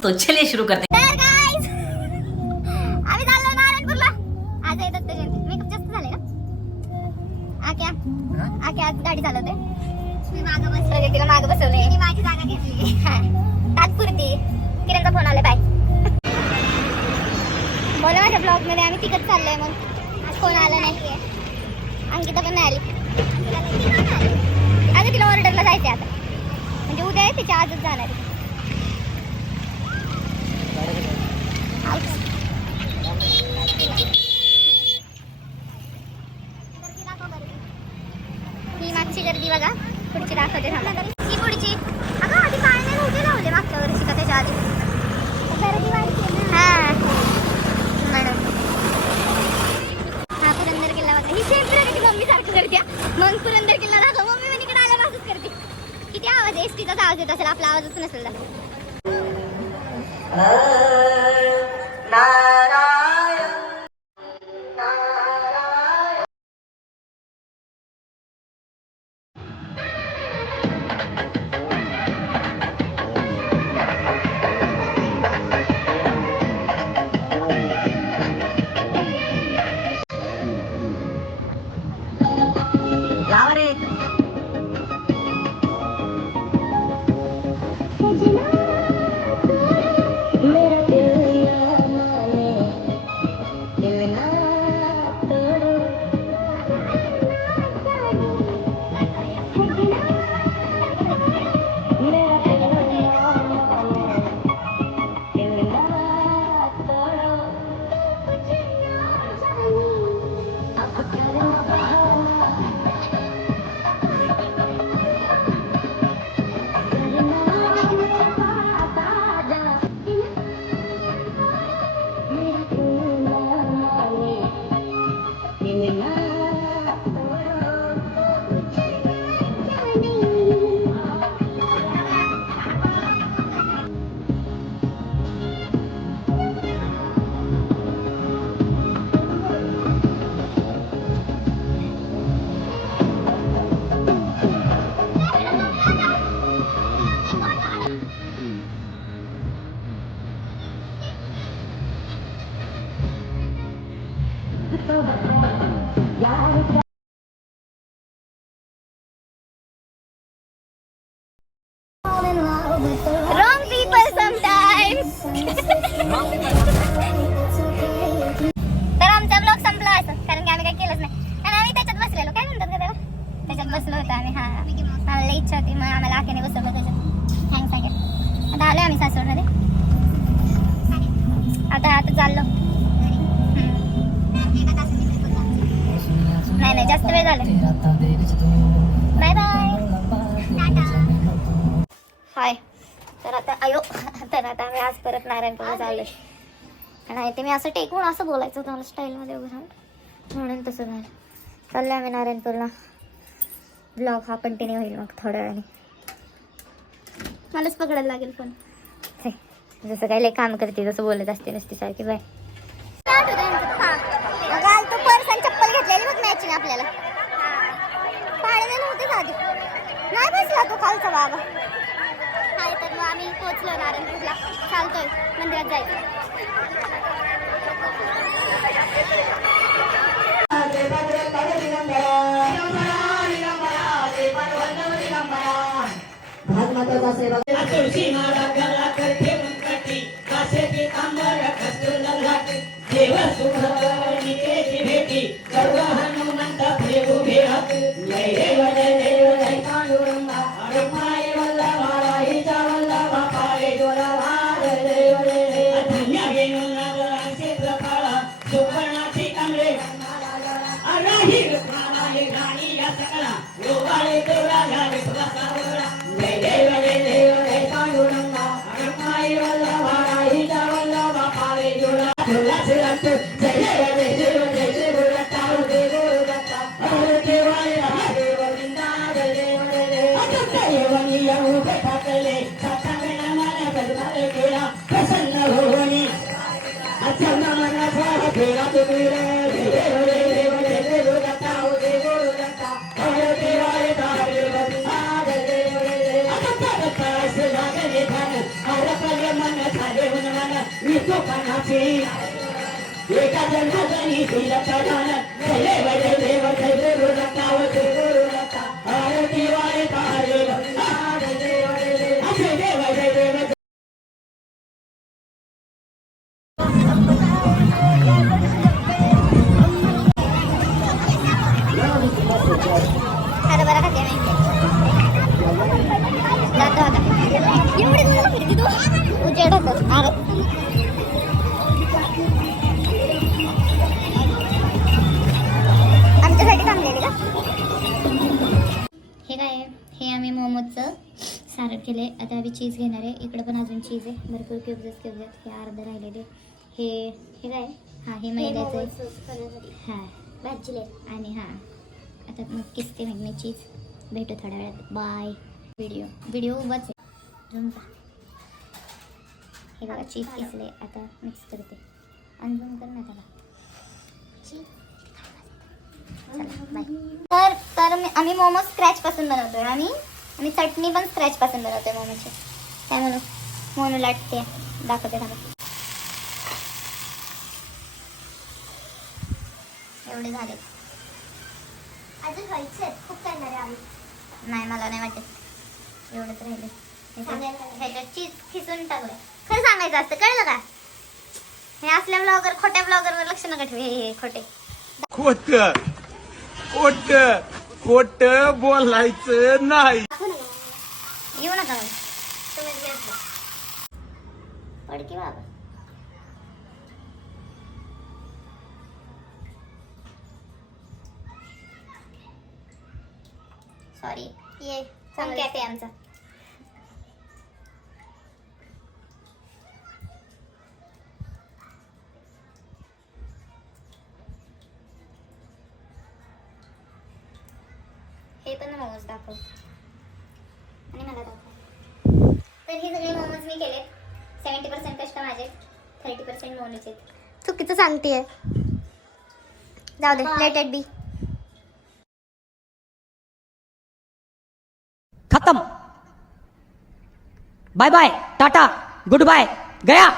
तो चलिए शुरू करते हैं। आम्ही चाललो नारायणपूरला. आज आहे दत्त जयंती. मेकअप जास्त झाले का? आक्या आज गाडी चालवते. मी मागं बसले. तिला मागं बसवले. मी माझी जागा घेतली. तात्पुरती. किरणचा फोन आला. बाय. बोला माझ्या ब्लॉग मध्ये आम्ही तिकट चाललोय. मग फोन आला नाही. अंकिता पण नाही आली. अगं तिला ऑर्डरला जायचंय आता. म्हणजे उद्या आहे तिच्या आजच जाणार आहे. ही मागची गर्दी बघा. पुढची दाखवते थांबा. ही पुढची. अगं आधी काय नाही नव्हते लावले मागच्या वर्षी का त्याच्या आधी. गर्दी वाढते ना. हा म्हणून हा पुरंदर किल्ला बघा. ही सेम प्रगती मम्मी सारखं करते. मग पुरंदर किल्ला दाखव. मम्मी पण इकडे आल्यावर असंच करते. किती आवाज आहे. एसटीचाच आवाज येत असेल. आपला आवाजच नसेल दाखव. Wrong people sometimes. तर आमचा ब्लॉग संपला असं. कारण की आम्ही काही केलंच नाही. आणि आम्ही त्याच्यात बसलेलो. काय म्हणतात का त्याला? त्याच्यात बसलो होतो आम्ही. आम्हाला इच्छा होती. मग आम्हाला आखेने बसवलं त्याच्यात. थँक्स सांगेल. आता आलोय आम्ही सासवडमध्ये. आता चाललो. नाही जास्त वेळ झाला. Bye bye. हाय. तर आता आम्ही आज परत नारायणपूरला चाललोय. आणि ते मी असं टेकून असं बोलायचं होतं मला स्टाईलमध्ये उभं राहून. म्हणून तसं झालं. चाललोय आम्ही नारायणपूरला. ब्लॉग हा कंटिन्यू होईल मग थोड्या वेळाने. मलाच पकडायला लागेल पण. जसं काही लई काम करते तसं बोलत असते नुसती सारखी. बाय. काल तू पर्स आणि चप्पल घेतलेली बघ मॅचिंग आपल्याला. पाळलेलं होते आधी. नाही बसला तो खालचा बाबा. हाय तर मग आम्ही पोहोचलो नारायणपूरला. चालतोय मंदिरात जायचं. हर पल मन मी दुकानाचे एका जन्मजनी दिला चढान जय वय देव जय देव रकाव देव रका आरती वारे तारे जय देव जय देव हरभरा खाते मी जातो आता एवढी दूर फिरती तू उजेड होतं अरे आमच्यासाठी थांबलेली का हे काय आहे हे आम्ही मोमोजचं सारण केले आता आम्ही चीज घेणार आहे इकडे पण अजून चीज आहे भरपूर क्यूब्स हे अर्ध राहिलेले हे हे काय हां हे मैद्याचं आहे हां भाजीले आणि हां आता मग किसते मी चीज भेटू थोड्या वेळात बाय व्हिडिओ उभाच आहे झूम कर हे बघा चीज किसले आता मिक्स करते अनझूम कर ना त्याला बाय तर आम्ही मोमोज स्क्रॅचपासून बनवतोय आम्ही चटणी पण स्क्रॅचपासून बनवतोय मोमोची काय म्हणू मोनू लाटते दाखवते थांबा एवढे झाले अजून व्हायचे खूप करणारे आम्ही नाही मला नाही वाटत एवढंच राहिले ह्याच्यात चीज खिसून टाकूया खरं सांगायचं असतं कळलं का हे असल्या ब्लॉगर खोट्या ब्लॉगरवर लक्ष नका ठेवू हे खोटे खोट खोट खोट बोलायचं नाही येऊ नका पडकी बाबा सॉरी ये फोन कॅफे आमचा हे पण मोमोज दाखव आणि मला दाखव तर हे सगळे मोमोज मी केले 70% कष्ट माझे 30% मोनूचे चुकीचं सांगतेय जाऊ दे लेट इट बी खत्म bye bye tata goodbye गया